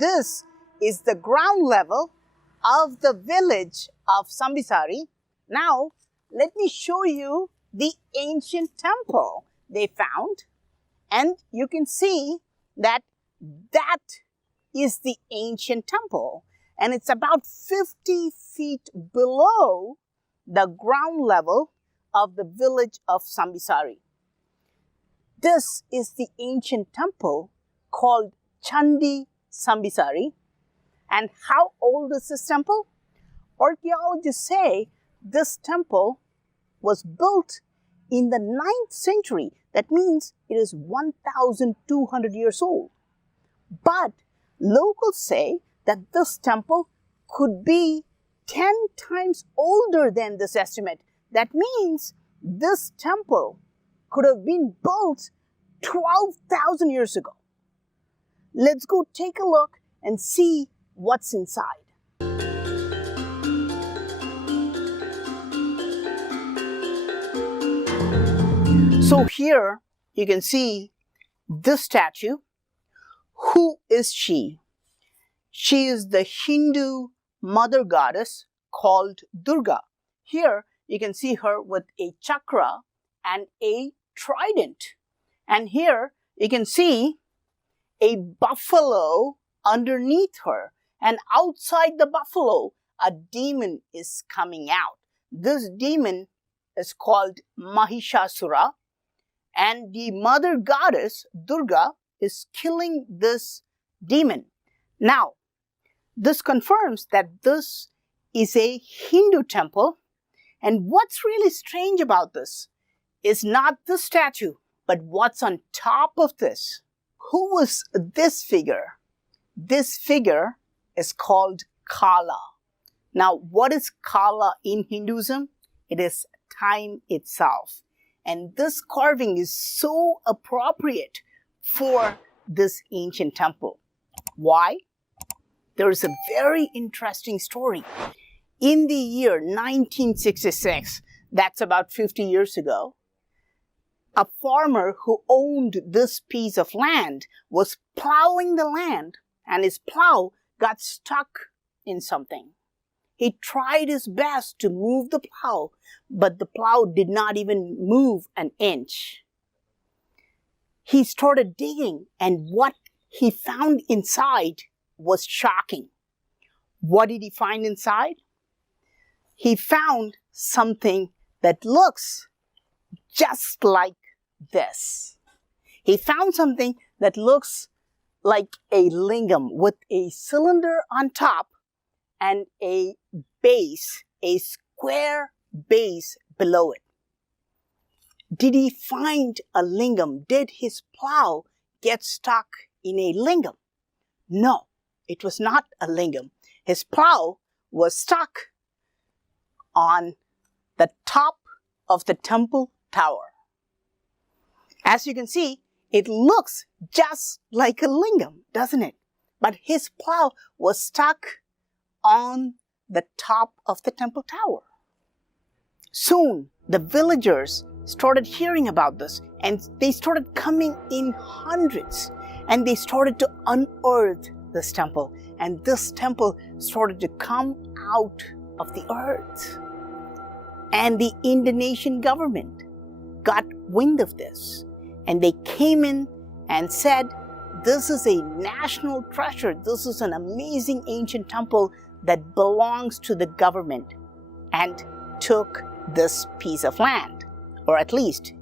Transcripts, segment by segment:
this is the ground level of the village of Sambisari. Now, let me show you the ancient temple they found. And you can see that that is the ancient temple. And it's about 50 feet below the ground level of the village of Sambisari. This is the ancient temple called Chandi Sambisari. And how old is this temple? Archaeologists say this temple was built in the 9th century. That means it is 1,200 years old. But locals say that this temple could be 10 times older than this estimate. That means this temple could have been built 12,000 years ago. Let's go take a look and see what's inside. So here you can see this statue. Who is she? She is the Hindu mother goddess called Durga. Here you can see her with a chakra and a trident. And here you can see a buffalo underneath her. And outside the buffalo, a demon is coming out. This demon is called Mahishasura. And the mother goddess, Durga, is killing this demon. Now, this confirms that this is a Hindu temple. And what's really strange about this is not the statue, but what's on top of this. Who was this figure? This figure is called Kala. Now, what is Kala in Hinduism? It is time itself. And this carving is so appropriate for this ancient temple. Why? There is a very interesting story. In the year 1966, that's about 50 years ago, a farmer who owned this piece of land was plowing the land, and his plow got stuck in something. He tried his best to move the plow, but the plow did not even move an inch. He started digging, and what he found inside was shocking. What did he find inside? He found something that looks just like this. He found something that looks like a lingam with a cylinder on top and a base, a square base below it. Did he find a lingam? Did his plow get stuck in a lingam? No, it was not a lingam. His plow was stuck on the top of the temple tower. As you can see, it looks just like a lingam, doesn't it? But his plow was stuck on the top of the temple tower. Soon, the villagers started hearing about this, and they started coming in hundreds, and they started to unearth this temple, and this temple started to come out of the earth. And the Indonesian government got wind of this, and they came in and said, this is a national treasure. This is an amazing ancient temple that belongs to the government, and took this piece of land. Or at least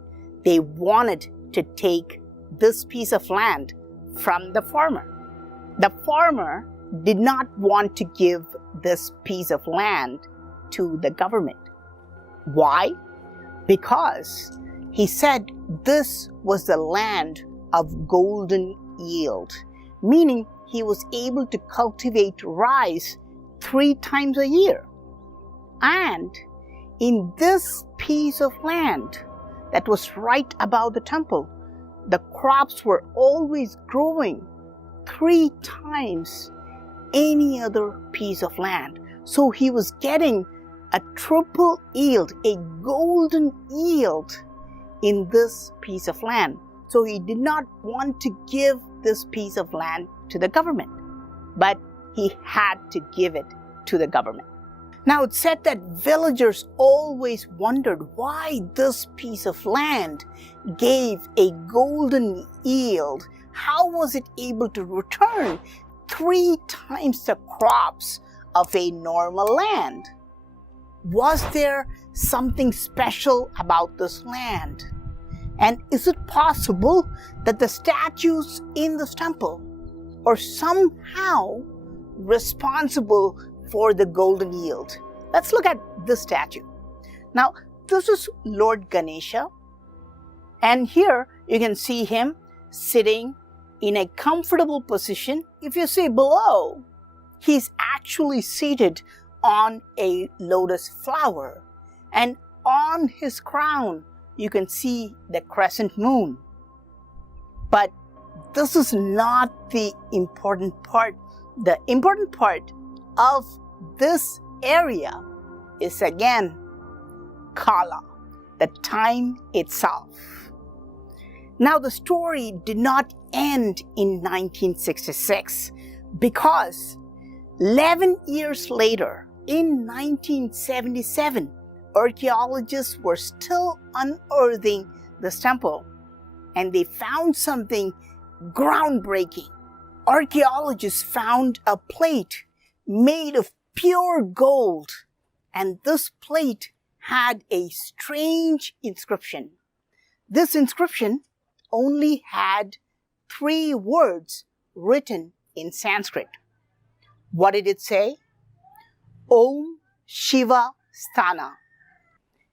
they wanted to take this piece of land from the farmer. The farmer did not want to give this piece of land to the government. Why? Because he said this was the land of golden yield, meaning he was able to cultivate rice 3 times a year. And in this piece of land that was right above the temple, the crops were always growing 3 times any other piece of land. So he was getting a triple yield, a golden yield in this piece of land. So he did not want to give this piece of land to the government. but he had to give it to the government. Now, it's said that villagers always wondered why this piece of land gave a golden yield. How was it able to return 3 times the crops of a normal land? Was there something special about this land? And is it possible that the statues in this temple are somehow responsible for the golden yield? Let's look at this statue. Now, this is Lord Ganesha, and here you can see him sitting in a comfortable position. If you see below, he's actually seated on a lotus flower, and on his crown you can see the crescent moon. But this is not the important part. The important part of this area is again Kala, the time itself. Now, the story did not end in 1966 because 11 years later, in 1977, archaeologists were still unearthing this temple, and they found something groundbreaking. Archaeologists found a plate made of pure gold, and this plate had a strange inscription. This inscription only had 3 words written in Sanskrit. What did it say? Om Shiva Sthana.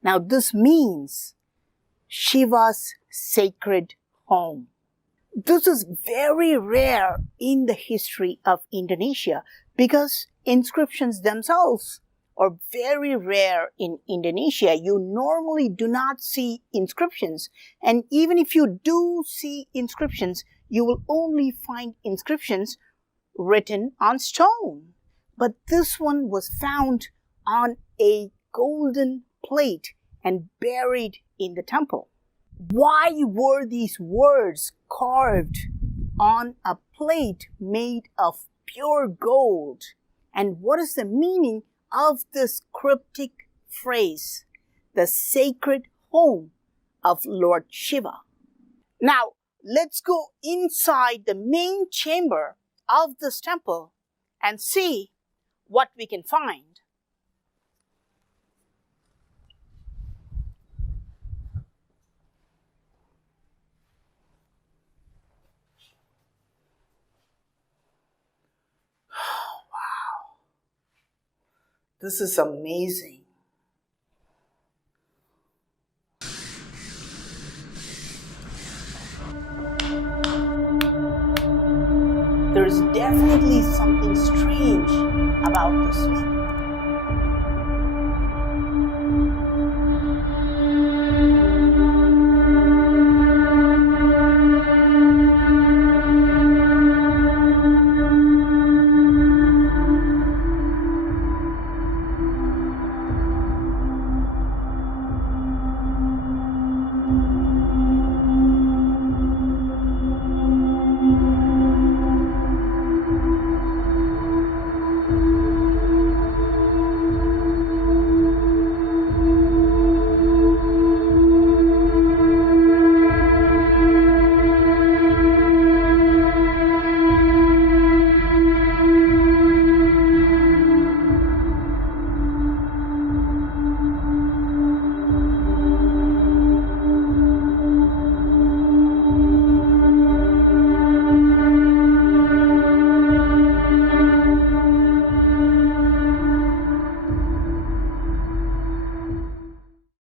Now, this means Shiva's sacred home. This is very rare in the history of Indonesia because inscriptions themselves are very rare in Indonesia. You normally do not see inscriptions, and even if you do see inscriptions, you will only find inscriptions written on stone. But this one was found on a golden plate and buried in the temple. Why were these words carved on a plate made of pure gold? And what is the meaning of this cryptic phrase, the sacred home of Lord Shiva? Now, let's go inside the main chamber of this temple and see what we can find. Wow, this is amazing. There's definitely something strange about this one.